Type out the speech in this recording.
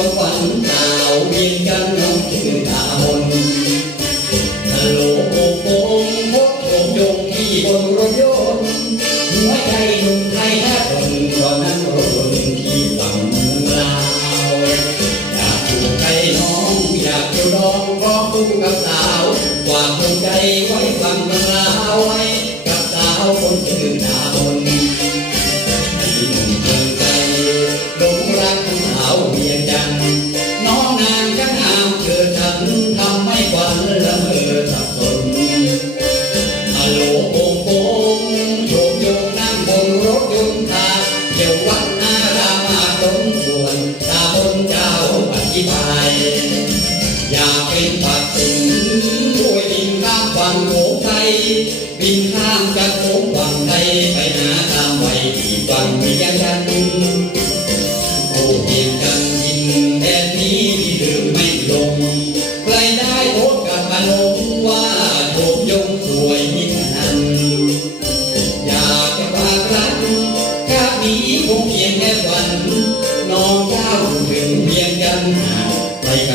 องฝันสาวเวียงจันทร์น้งชื่อดาวนฮัลโหลโอ้โงพบโยงที่บนรถยนต์หัวใจหนุ่มไทยแท้คน เดวัดอารามมส่วนตาบนเจ้าปฏิภายอย่าเป็นปัดสินด้ดินข้ามฝั่งโขงไทยบินข้ามะโขง